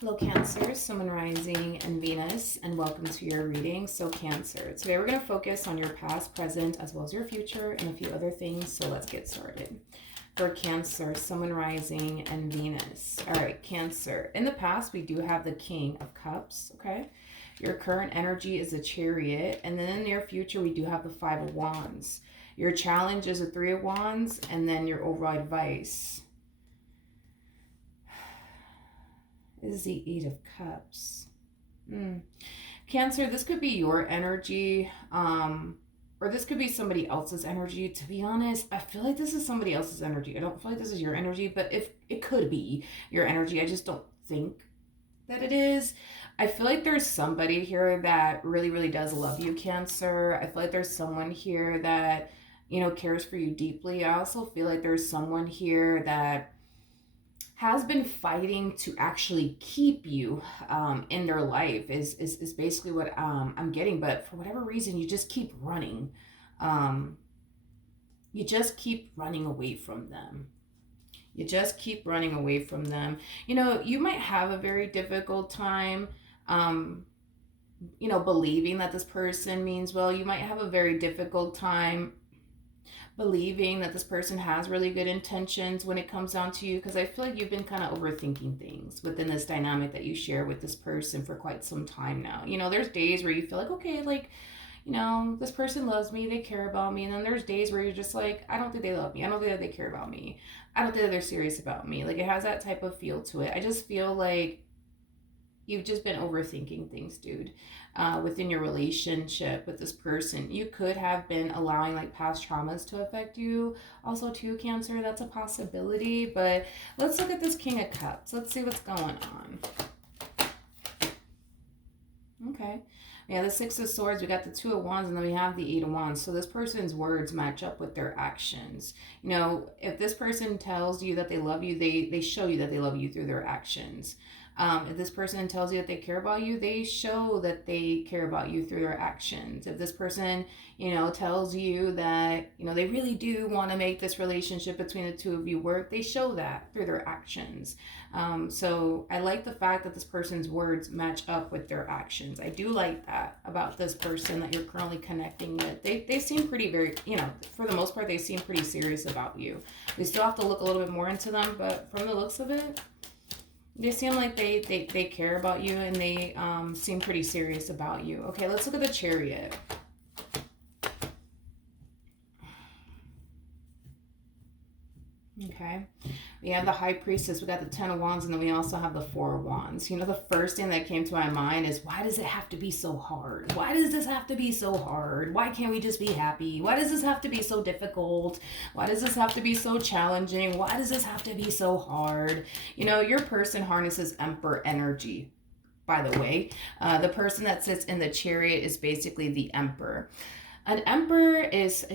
Hello Cancer, Sun, Moon, Rising, and Venus, and welcome to your reading. So Cancer, today we're going to focus on your past, present, as well as your future, and a few other things, so let's get started. For Cancer, Sun, Moon, Rising, and Venus. All right, Cancer, in the past we do have the King of Cups, okay? Your current energy is the Chariot, and then in the near future we do have the Five of Wands. Your challenge is the Three of Wands, and then your overall advice is the Eight of Cups. Cancer, this could be your energy, or this could be somebody else's energy. To be honest, I feel like this is somebody else's energy. I don't feel like this is your energy, but if it could be your energy, I just don't think that it is. I feel like there's somebody here that really, really does love you, Cancer. I feel like there's someone here that, cares for you deeply. I also feel like there's someone here that has been fighting to actually keep you in their life is basically what I'm getting. But for whatever reason, you just keep running. You just keep running away from them. You just keep running away from them. You might have a very difficult time, believing that this person means well. You might have a very difficult time believing that this person has really good intentions when it comes down to you, because I feel like you've been kind of overthinking things within this dynamic that you share with this person for quite some time now. There's days where you feel like, okay, like, this person loves me, they care about me, and then there's days where you're just like, I don't think they love me, I don't think that they care about me, I don't think that they're serious about me. Like, it has that type of feel to it. I just feel like you've just been overthinking things, dude. Within your relationship with this person, you could have been allowing like past traumas to affect you also too, Cancer. That's a possibility. But let's look at this King of Cups. Let's see what's going on. Okay, yeah, the Six of Swords, we got the Two of Wands, and then we have the Eight of Wands. So this person's words match up with their actions. If this person tells you that they love you, they show you that they love you through their actions. If this person tells you that they care about you, they show that they care about you through their actions. If this person, tells you that, they really do want to make this relationship between the two of you work, they show that through their actions. So I like the fact that this person's words match up with their actions. I do like that about this person that you're currently connecting with. They seem pretty very, for the most part, they seem pretty serious about you. We still have to look a little bit more into them, but from the looks of it, they seem like they care about you, and they seem pretty serious about you. Okay, let's look at the Chariot. Okay, we have the High Priestess, we got the Ten of Wands, and then we also have the Four of Wands. The first thing that came to my mind is, why does it have to be so hard? Why does this have to be so hard? Why can't we just be happy? Why does this have to be so difficult? Why does this have to be so challenging? Why does this have to be so hard? Your person harnesses Emperor energy, by the way. The person that sits in the Chariot is basically the Emperor. An emperor is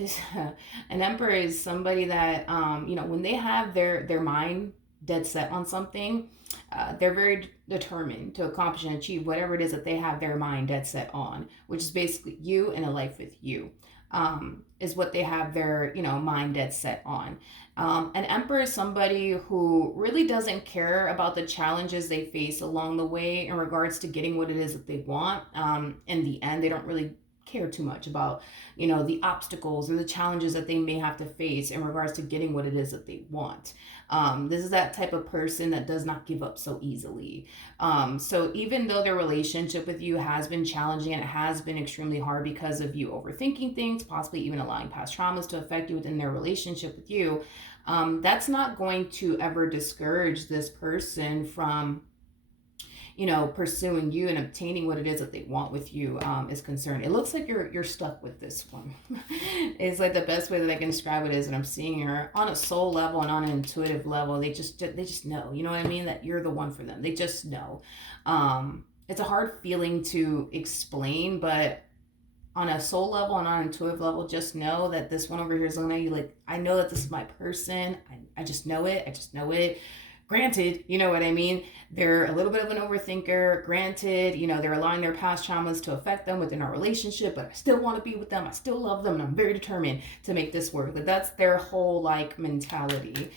an emperor is somebody that when they have their mind dead set on something, they're very determined to accomplish and achieve whatever it is that they have their mind dead set on, which is basically you and a life with you. Is what they have their mind dead set on. An emperor is somebody who really doesn't care about the challenges they face along the way in regards to getting what it is that they want. In the end, they don't really care too much about the obstacles or the challenges that they may have to face in regards to getting what it is that they want. This is that type of person that does not give up so easily. So even though their relationship with you has been challenging and it has been extremely hard because of you overthinking things, possibly even allowing past traumas to affect you within their relationship with you, that's not going to ever discourage this person from pursuing you and obtaining what it is that they want with you is concerned. It looks like you're stuck with this one. It's like the best way that I can describe it is that I'm seeing her on a soul level and on an intuitive level. They just know, you know what I mean? That you're the one for them. They just know. It's a hard feeling to explain, but on a soul level and on an intuitive level, just know that this one over here is looking at you like, I know that this is my person. I just know it. I just know it. Granted, you know what I mean? They're a little bit of an overthinker. Granted, they're allowing their past traumas to affect them within our relationship, but I still want to be with them. I still love them, and I'm very determined to make this work. Like, that's their whole, mentality.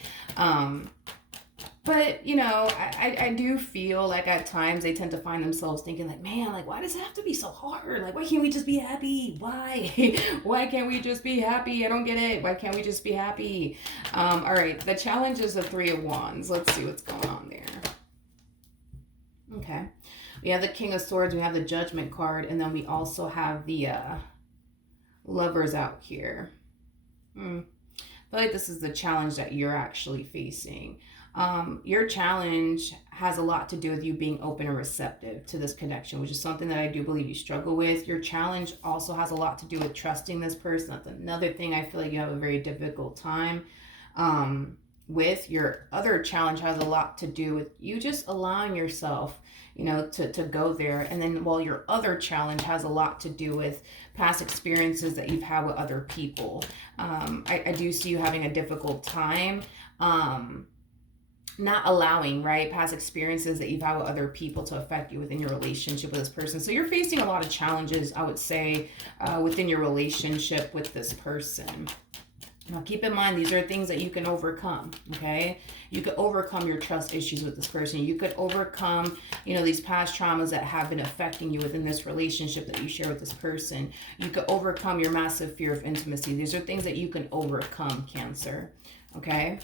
But, you know, I do feel like at times they tend to find themselves thinking like, man, like, why does it have to be so hard? Like, why can't we just be happy? Why? Why can't we just be happy? I don't get it. Why can't we just be happy? All right. The challenge is the Three of Wands. Let's see what's going on there. Okay. We have the King of Swords. We have the Judgment card. And then we also have the Lovers out here. I feel like this is the challenge that you're actually facing. Your challenge has a lot to do with you being open and receptive to this connection, which is something that I do believe you struggle with. Your challenge also has a lot to do with trusting this person. That's another thing I feel like you have a very difficult time with. Your other challenge has a lot to do with you just allowing yourself, you know, to go there. And then while your other challenge has a lot to do with past experiences that you've had with other people. I do see you having a difficult time not allowing, right, past experiences that you've had with other people to affect you within your relationship with this person. So you're facing a lot of challenges, I would say, within your relationship with this person. Now, keep in mind, these are things that you can overcome, okay? You could overcome your trust issues with this person. You could overcome, you know, these past traumas that have been affecting you within this relationship that you share with this person. You could overcome your massive fear of intimacy. These are things that you can overcome, Cancer, okay?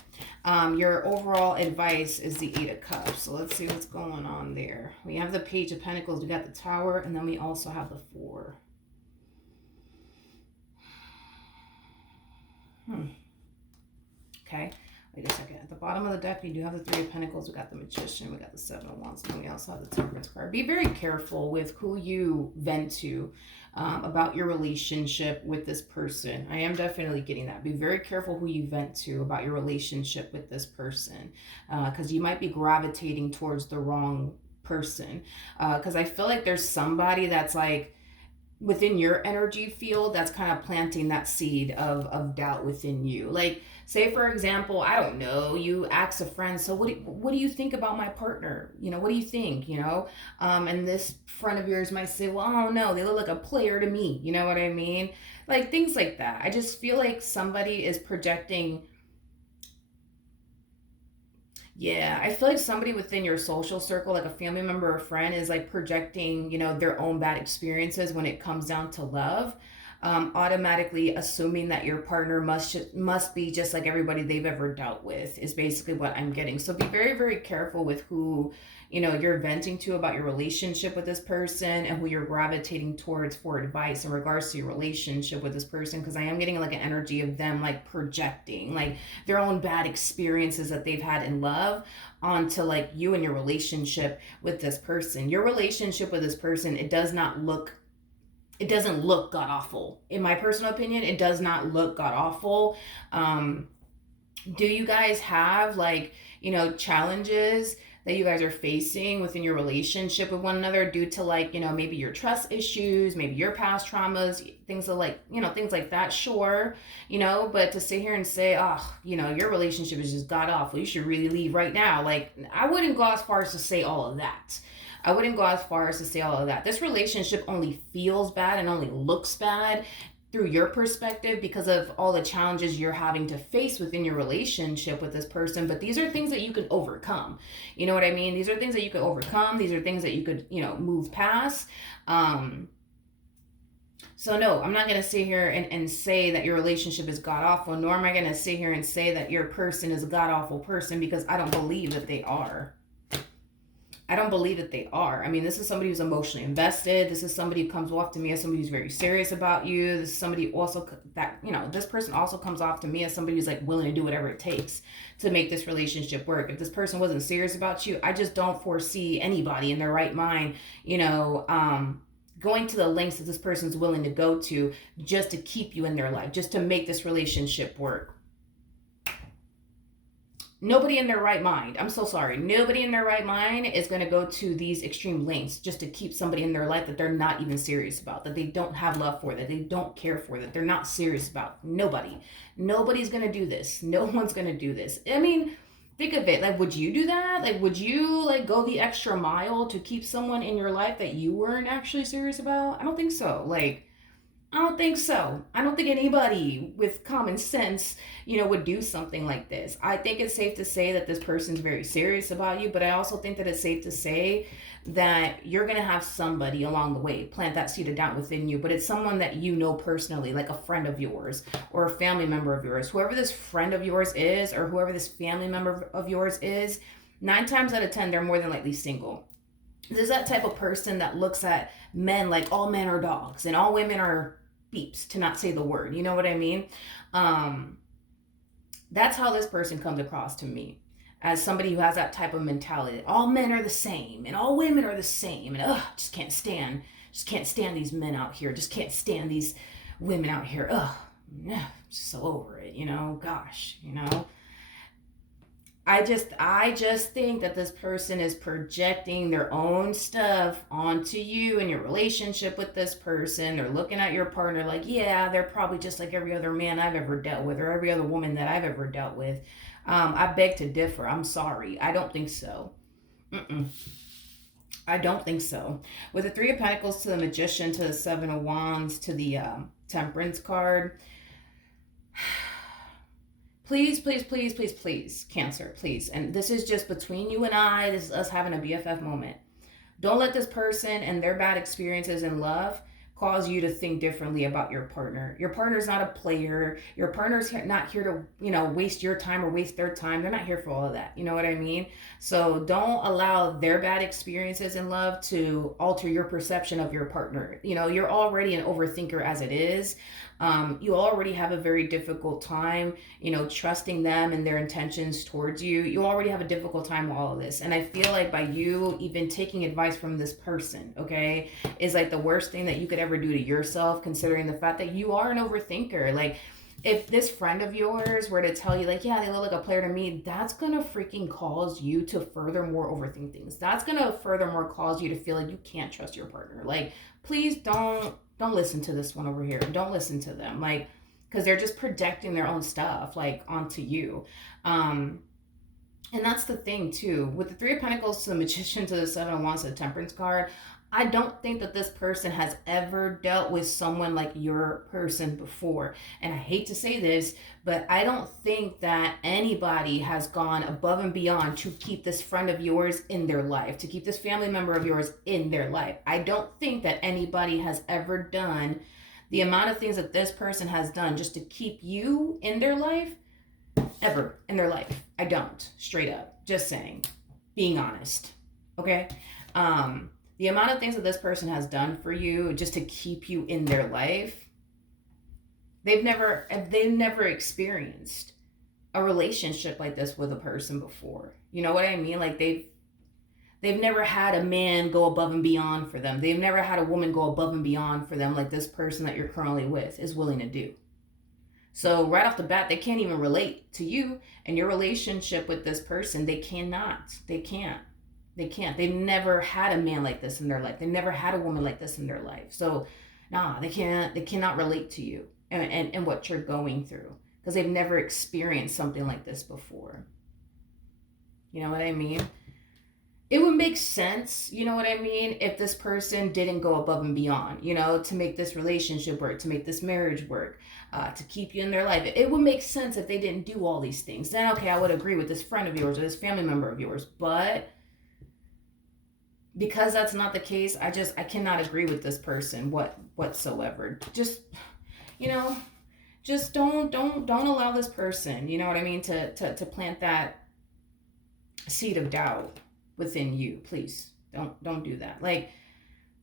Your overall advice is the Eight of Cups. So let's see what's going on there. We have the Page of Pentacles. We got the Tower, and then we also have the Four. Okay, wait a second. At the bottom of the deck, we do have the Three of Pentacles. We got the Magician. We got the Seven of Wands. And we also have the Temperance card. Be very careful with who you vent to about your relationship with this person. I am definitely getting that. Be very careful who you vent to about your relationship with this person, because you might be gravitating towards the wrong person. Because I feel like there's somebody that's like, within your energy field that's kind of planting that seed of doubt within you. Like, say for example, I don't know, you ask a friend, so what do you think about my partner? You know, what do you think? You know, and this friend of yours might say, well, I don't know, they look like a player to me. You know what I mean? Like things like that. I just feel like somebody is projecting. Yeah, I feel like somebody within your social circle, like a family member or friend, is like projecting, you know, their own bad experiences when it comes down to love. Automatically assuming that your partner must be just like everybody they've ever dealt with is basically what I'm getting. So be very, very careful with who, you know, you're venting to about your relationship with this person and who you're gravitating towards for advice in regards to your relationship with this person, because I am getting like an energy of them like projecting like their own bad experiences that they've had in love onto like you and your relationship with this person. Your relationship with this person, it doesn't look god awful. In my personal opinion, it does not look god awful. Do you guys have like, you know, challenges that you guys are facing within your relationship with one another due to like, you know, maybe your trust issues, maybe your past traumas, things like, you know, things like that? Sure, you know, but to sit here and say, oh, you know, your relationship is just god awful, you should really leave right now. Like, I wouldn't go as far as to say all of that. I wouldn't go as far as to say all of that. This relationship only feels bad and only looks bad through your perspective because of all the challenges you're having to face within your relationship with this person. But these are things that you can overcome. You know what I mean? These are things that you could overcome. These are things that you could, you know, move past. So no, I'm not going to sit here and say that your relationship is god awful, nor am I going to sit here and say that your person is a god awful person, because I don't believe that they are. I don't believe that they are. I mean, this is somebody who's emotionally invested. This is somebody who comes off to me as somebody who's very serious about you. This is somebody also that, you know, this person also comes off to me as somebody who's like willing to do whatever it takes to make this relationship work. If this person wasn't serious about you, I just don't foresee anybody in their right mind, you know, going to the lengths that this person's willing to go to just to keep you in their life, just to make this relationship work. Nobody in their right mind, I'm so sorry, nobody in their right mind is going to go to these extreme lengths just to keep somebody in their life that they're not even serious about, that they don't have love for, that they don't care for, that they're not serious about. Nobody's going to do this. No one's going to do this. I mean, think of it. Like, would you do that? Like, would you like go the extra mile to keep someone in your life that you weren't actually serious about? I don't think so. Like, I don't think so. I don't think anybody with common sense, would do something like this. I think it's safe to say that this person's very serious about you, but I also think that it's safe to say that you're going to have somebody along the way plant that seed of doubt within you, but it's someone that you know personally, like a friend of yours or a family member of yours. Whoever this friend of yours is, or whoever this family member of yours is, 9 times out of 10, they're more than likely single. There's that type of person that looks at men like all men are dogs and all women are beeps, to not say the word. You know what I mean? Um, that's how this person comes across to me, as somebody who has that type of mentality. All men are the same and all women are the same, and just can't stand these men out here. Just can't stand these women out here. Just so over it. Gosh. I just think that this person is projecting their own stuff onto you and your relationship with this person. They're looking at your partner like, yeah, they're probably just like every other man I've ever dealt with, or every other woman that I've ever dealt with. I beg to differ. I'm sorry. I don't think so. Mm-mm. I don't think so. With the Three of Pentacles to the Magician, to the Seven of Wands, to the Temperance card, please, please, please, please, please, Cancer, please. And this is just between you and I. This is us having a BFF moment. Don't let this person and their bad experiences in love cause you to think differently about your partner. Your partner's not a player. Your partner's not here to, waste your time or waste their time. They're not here for all of that. You know what I mean? So don't allow their bad experiences in love to alter your perception of your partner. You're already an overthinker as it is. You already have a very difficult time, trusting them and their intentions towards you. You already have a difficult time with all of this. And I feel like by you even taking advice from this person, okay, is like the worst thing that you could ever do to yourself, considering the fact that you are an overthinker. Like, if this friend of yours were to tell you, like, yeah, they look like a player to me, that's gonna freaking cause you to furthermore overthink things. That's gonna furthermore cause you to feel like you can't trust your partner. Like, please don't listen to this one over here. Don't listen to them, like, because they're just projecting their own stuff like onto you. And that's the thing too, with the Three of Pentacles to the Magician, to the Seven of Wands, to the Temperance card. I don't think that this person has ever dealt with someone like your person before. And I hate to say this, but I don't think that anybody has gone above and beyond to keep this friend of yours in their life, to keep this family member of yours in their life. I don't think that anybody has ever done the amount of things that this person has done just to keep you in their life, ever in their life. I don't. Straight up. Just saying. Being honest. Okay? The amount of things that this person has done for you just to keep you in their life, they've never experienced a relationship like this with a person before. You know what I mean? Like, they've never had a man go above and beyond for them. They've never had a woman go above and beyond for them like this person that you're currently with is willing to do. So right off the bat, they can't even relate to you and your relationship with this person. They cannot. They can't. They can't. They've never had a man like this in their life. They've never had a woman like this in their life. So, they can't. They cannot relate to you and what you're going through, because they've never experienced something like this before. You know what I mean? It would make sense, you know what I mean, if this person didn't go above and beyond, to make this relationship work, to make this marriage work, to keep you in their life. It would make sense if they didn't do all these things. Then, okay, I would agree with this friend of yours or this family member of yours. But because that's not the case, I cannot agree with this person whatsoever. Just, just don't allow this person, you know what I mean, to plant that seed of doubt within you. Please don't do that. Like,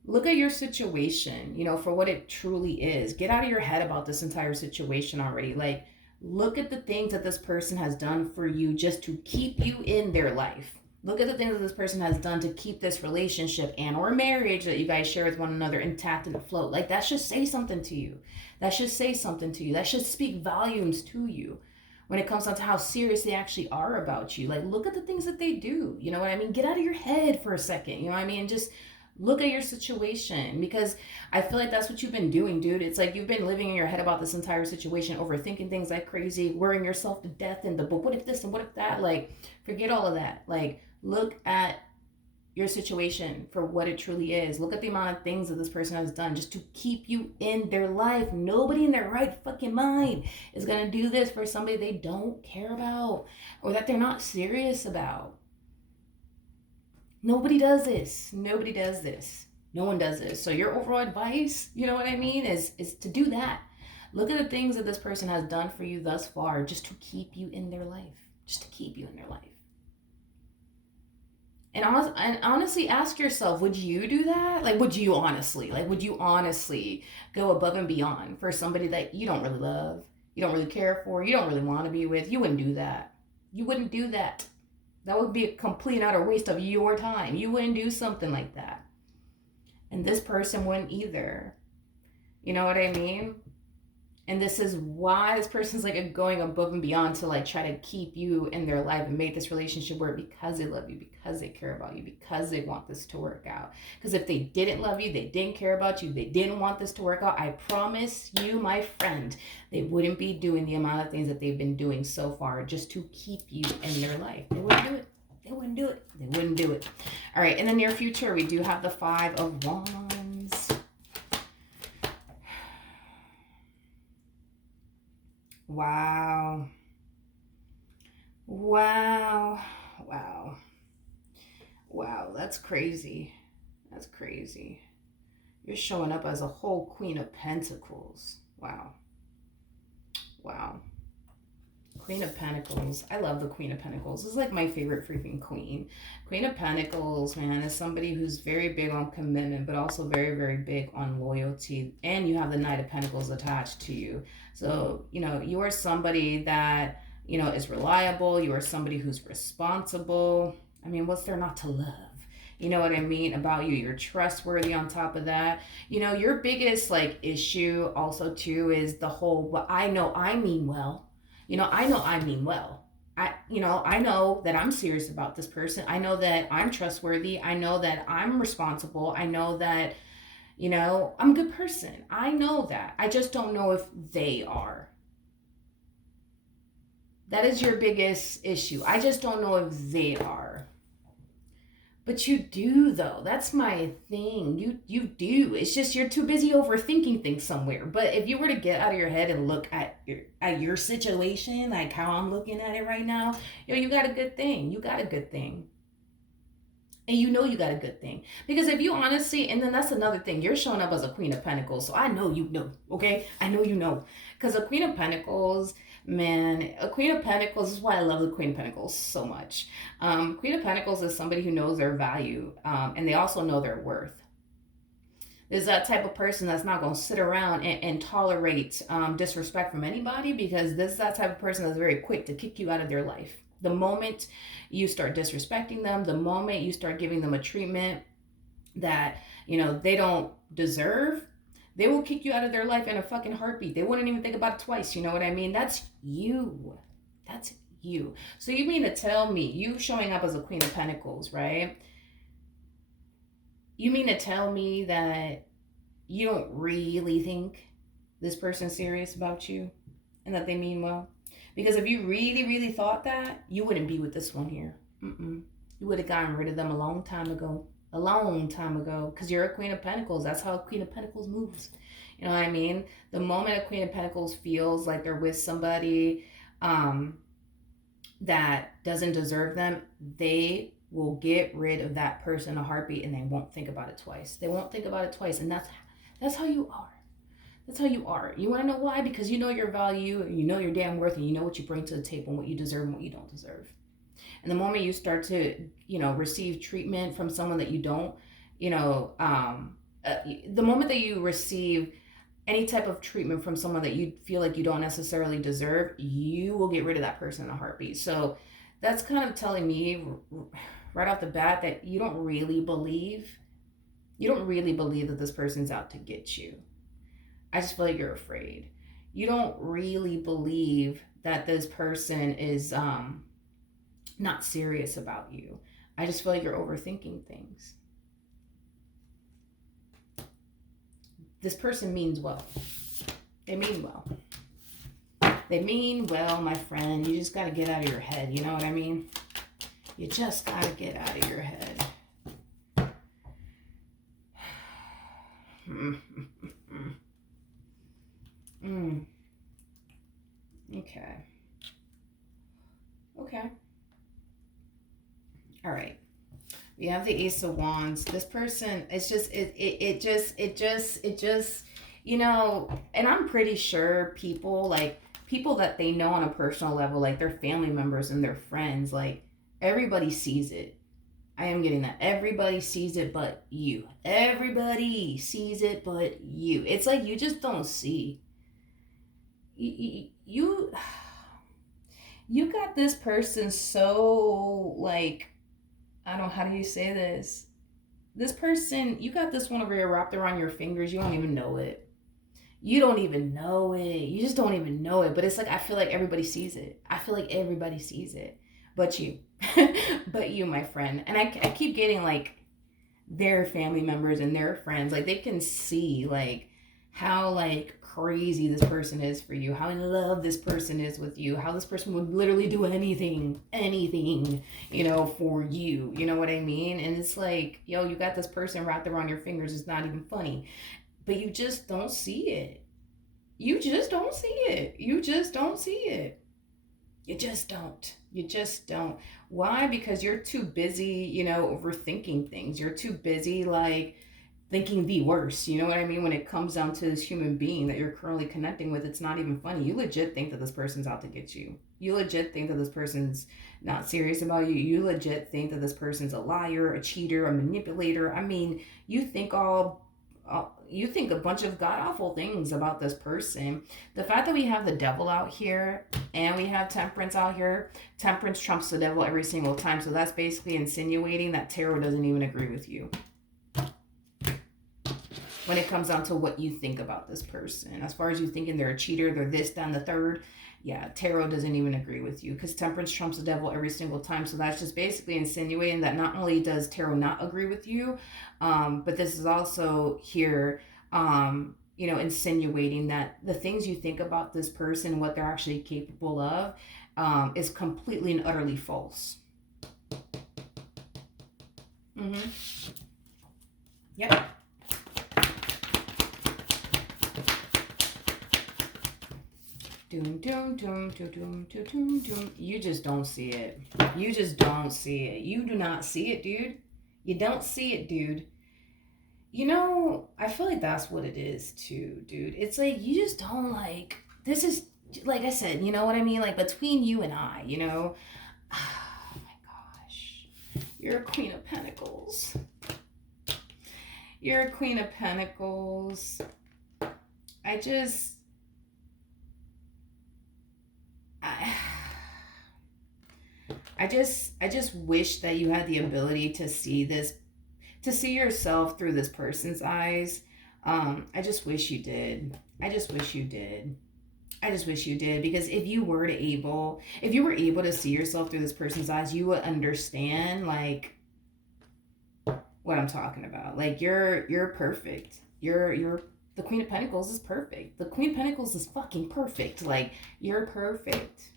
look at your situation, for what it truly is. Get out of your head about this entire situation already. Like, look at the things that this person has done for you just to keep you in their life. Look at the things that this person has done to keep this relationship and or marriage that you guys share with one another intact and afloat. Like, that should say something to you. That should say something to you. That should speak volumes to you when it comes down to how serious they actually are about you. Like, look at the things that they do. You know what I mean? Get out of your head for a second. You know what I mean? Just look at your situation, because I feel like that's what you've been doing, dude. It's like you've been living in your head about this entire situation, overthinking things like crazy, worrying yourself to death, and but what if this and what if that? Like, forget all of that. Like, look at your situation for what it truly is. Look at the amount of things that this person has done just to keep you in their life. Nobody in their right fucking mind is going to do this for somebody they don't care about or that they're not serious about. Nobody does this. Nobody does this. No one does this. So your overall advice, you know what I mean, is to do that. Look at the things that this person has done for you thus far just to keep you in their life. Just to keep you in their life. And honestly ask yourself, would you do that? Like, would you honestly go above and beyond for somebody that you don't really love, you don't really care for, you don't really want to be with? You wouldn't do that. You wouldn't do that. That would be a complete and utter waste of your time. You wouldn't do something like that. And this person wouldn't either. You know what I mean? And this is why this person's like going above and beyond to like try to keep you in their life and make this relationship work, because they love you, because they care about you, because they want this to work out. Because if they didn't love you, they didn't care about you, they didn't want this to work out, I promise you, my friend, they wouldn't be doing the amount of things that they've been doing so far just to keep you in their life. They wouldn't do it. They wouldn't do it. They wouldn't do it. All right, in the near future, we do have the 5 of Wands. Wow. Wow. Wow. Wow, that's crazy. That's crazy. You're showing up as a whole Queen of Pentacles. Wow. Wow. Queen of Pentacles. I love the Queen of Pentacles. This is like my favorite freaking queen. Queen of Pentacles, man, is somebody who's very big on commitment, but also very, very big on loyalty. And you have the Knight of Pentacles attached to you. So, you know, you are somebody that, you know, is reliable. You are somebody who's responsible. I mean, what's there not to love? You know what I mean about you? You're trustworthy on top of that. You know, your biggest like issue also too is the whole, well, I know I mean well. You know, I know I mean well. I know that I'm serious about this person. I know that I'm trustworthy. I know that I'm responsible. I know that, you know, I'm a good person. I know that. I just don't know if they are. That is your biggest issue. I just don't know if they are. But you do, though. That's my thing. You do. It's just you're too busy overthinking things somewhere. But if you were to get out of your head and look at your situation, like how I'm looking at it right now, you know, you got a good thing. You got a good thing. And you know you got a good thing. Because if you honestly, and then that's another thing, you're showing up as a Queen of Pentacles. So I know you know, okay? I know you know. Because a Queen of Pentacles, man, a Queen of Pentacles is why I love the Queen of Pentacles so much. Queen of Pentacles is somebody who knows their value, and they also know their worth. There's that type of person that's not going to sit around and tolerate disrespect from anybody, because this is that type of person that's very quick to kick you out of their life. The moment you start disrespecting them, the moment you start giving them a treatment that, you know, they don't deserve, they will kick you out of their life in a fucking heartbeat. They wouldn't even think about it twice. You know what I mean? That's you. That's you. So you mean to tell me, you showing up as a Queen of Pentacles, right? You mean to tell me that you don't really think this person's serious about you and that they mean well? Because if you really, really thought that, you wouldn't be with this one here. You would have gotten rid of them a long time ago. A long time ago. Because you're a Queen of Pentacles. That's how a Queen of Pentacles moves. You know what I mean? The moment a Queen of Pentacles feels like they're with somebody that doesn't deserve them, they will get rid of that person in a heartbeat, and they won't think about it twice. They won't think about it twice. And that's how you are. That's how you are. You want to know why? Because you know your value, and you know your damn worth, and you know what you bring to the table and what you deserve and what you don't deserve. And the moment you start to, you know, receive treatment from someone that you don't, you know, the moment that you receive any type of treatment from someone that you feel like you don't necessarily deserve, you will get rid of that person in a heartbeat. So that's kind of telling me right off the bat that you don't really believe that this person's out to get you. I just feel like you're afraid. You don't really believe that this person is not serious about you. I just feel like you're overthinking things. This person means well. They mean well. They mean well, my friend. You just got to get out of your head. You know what I mean? You just got to get out of your head. Mm. Okay. Okay. All right. We have the Ace of Wands. This person, it's just, you know, and I'm pretty sure people, like, people that they know on a personal level, like their family members and their friends, like, everybody sees it. I am getting that. Everybody sees it but you. Everybody sees it but you. It's like you just don't see. You you got this person so, like, I don't know, how do you say this? This person, you got this one over here wrapped around your fingers. You don't even know it. You don't even know it. You just don't even know it. But it's like, I feel like everybody sees it. I feel like everybody sees it. But you. But you, my friend. And I keep getting, like, their family members and their friends. Like, they can see, like, how, like, crazy this person is for you, how in love this person is with you, how this person would literally do anything, you know, for you. You know what I mean? And it's like, yo, you got this person wrapped around your fingers. It's not even funny. But you just don't see it. You just don't see it. You just don't see it. You just don't. You just don't. Why? Because you're too busy, you know, overthinking things. You're too busy, like, thinking the worst. You know what I mean? When it comes down to this human being that you're currently connecting with, it's not even funny. You legit think that this person's out to get you. You legit think that this person's not serious about you. You legit think that this person's a liar, a cheater, a manipulator. I mean, you think you think a bunch of god awful things about this person. The fact that we have the devil out here and we have temperance out here, temperance trumps the devil every single time. So that's basically insinuating that tarot doesn't even agree with you when it comes down to what you think about this person. As far as you thinking they're a cheater, they're this, that, and the third, yeah, tarot doesn't even agree with you because temperance trumps the devil every single time. So that's just basically insinuating that not only does tarot not agree with you, but this is also here, you know, insinuating that the things you think about this person, what they're actually capable of, is completely and utterly false. Mm-hmm. Yep. Doom, doom, doom, doom, doom, doom, doom, doom. You just don't see it. You just don't see it. You do not see it, dude. You don't see it, dude. You know, I feel like that's what it is too, dude. It's like you just don't, like, this is, like I said, you know what I mean? Like, between you and I, you know. Oh my gosh. You're a Queen of Pentacles. You're a Queen of Pentacles. I just I just wish that you had the ability to see this, to see yourself through this person's eyes. I just wish you did. I just wish you did. I just wish you did, because if you were able to see yourself through this person's eyes, you would understand, like, what I'm talking about. Like, you're perfect. You're the Queen of Pentacles is perfect. The Queen of Pentacles is fucking perfect. Like, you're perfect.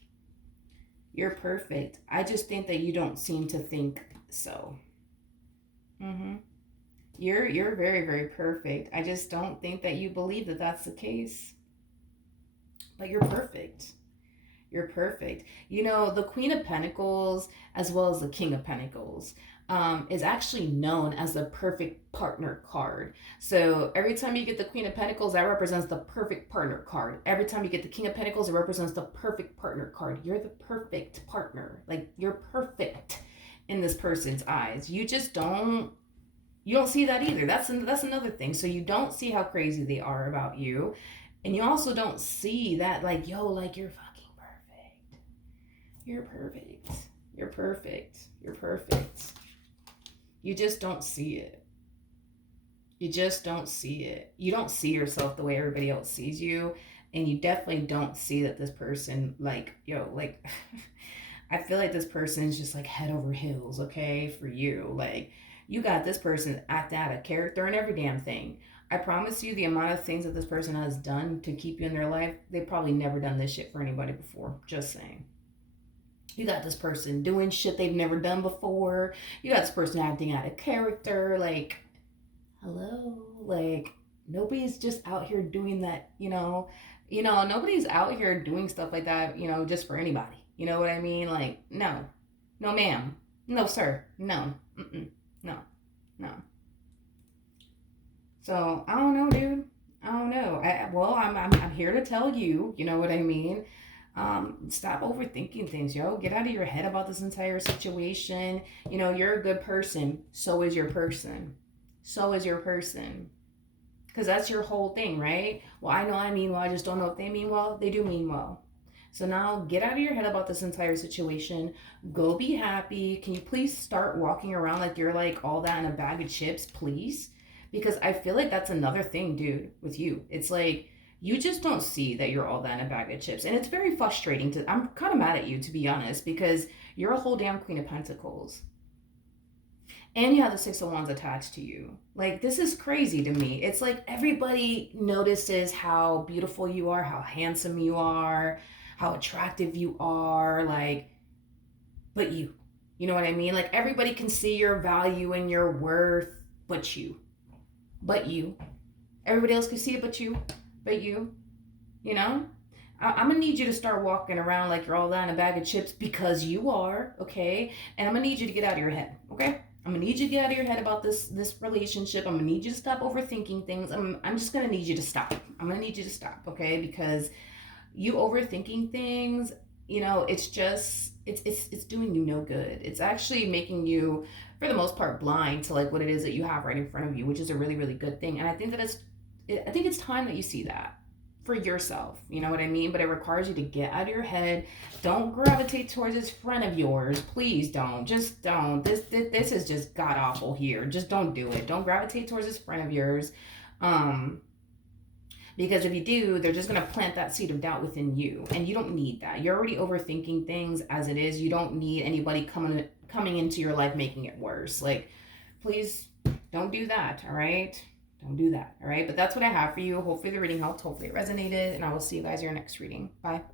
You're perfect. I just think that you don't seem to think so. Mm-hmm. You're very, very perfect. I just don't think that you believe that that's the case. But you're perfect. You're perfect. You know, the Queen of Pentacles, as well as the King of Pentacles, is actually known as the perfect partner card. So every time you get the Queen of Pentacles, that represents the perfect partner card. Every time you get the King of Pentacles, it represents the perfect partner card. You're the perfect partner. Like, you're perfect in this person's eyes. You don't see that either. That's another thing. So you don't see how crazy they are about you. And you also don't see that, like, yo, like, you're fucking perfect. You're perfect. You're perfect. You're perfect. You just don't see it. You just don't see it. You don't see yourself the way everybody else sees you. And you definitely don't see that this person, like, yo, like, I feel like this person is just, like, head over heels, okay, for you. Like, you got this person acting out of character and every damn thing. I promise you, the amount of things that this person has done to keep you in their life, they've probably never done this shit for anybody before. Just saying. You got this person doing shit they've never done before. You got this person acting out of character. Like, hello? Like, Nobody's just out here doing that, nobody's out here doing stuff like that, just for anybody. You know what I mean? Like, no. No, ma'am. No, sir. No. Mm-mm. No. No. So, I don't know, dude. I don't know. I'm here to tell you, you know what I mean? Stop overthinking things, yo. Get out of your head about this entire situation. You're a good person. So is your person. So is your person. Because that's your whole thing, right? Well, I know I mean well. I just don't know if they mean well. They do mean well. So now get out of your head about this entire situation. Go be happy. Can you please start walking around like you're like all that in a bag of chips, please? Because I feel like that's another thing, dude, with you. It's like you just don't see that you're all that in a bag of chips. And it's very frustrating to I'm kind of mad at you, to be honest, because you're a whole damn Queen of Pentacles. And you have the Six of Wands attached to you. Like, this is crazy to me. It's like everybody notices how beautiful you are, how handsome you are, how attractive you are, like, but you. You know what I mean? Like, everybody can see your value and your worth, but you. But you. Everybody else can see it, but you. But you. You know? I'm gonna need you to start walking around like you're all that in a bag of chips, because you are, okay? And I'm gonna need you to get out of your head, okay? I'm gonna need you to get out of your head about this relationship. I'm gonna need you to stop overthinking things. I'm just gonna need you to stop. I'm gonna need you to stop, okay? Because you overthinking things, it's just it's doing you no good. It's actually making you, for the most part, blind to like what it is that you have right in front of you, which is a really, really good thing. And I think it's time that you see that for yourself. You know what I mean? But it requires you to get out of your head. Don't gravitate towards this friend of yours. Please don't. Just don't. This is just god awful here. Just don't do it. Don't gravitate towards this friend of yours. Because if you do, they're just going to plant that seed of doubt within you. And you don't need that. You're already overthinking things as it is. You don't need anybody coming into your life making it worse. Like, please don't do that, all right? Don't do that, all right? But that's what I have for you. Hopefully the reading helped. Hopefully it resonated. And I will see you guys in your next reading. Bye.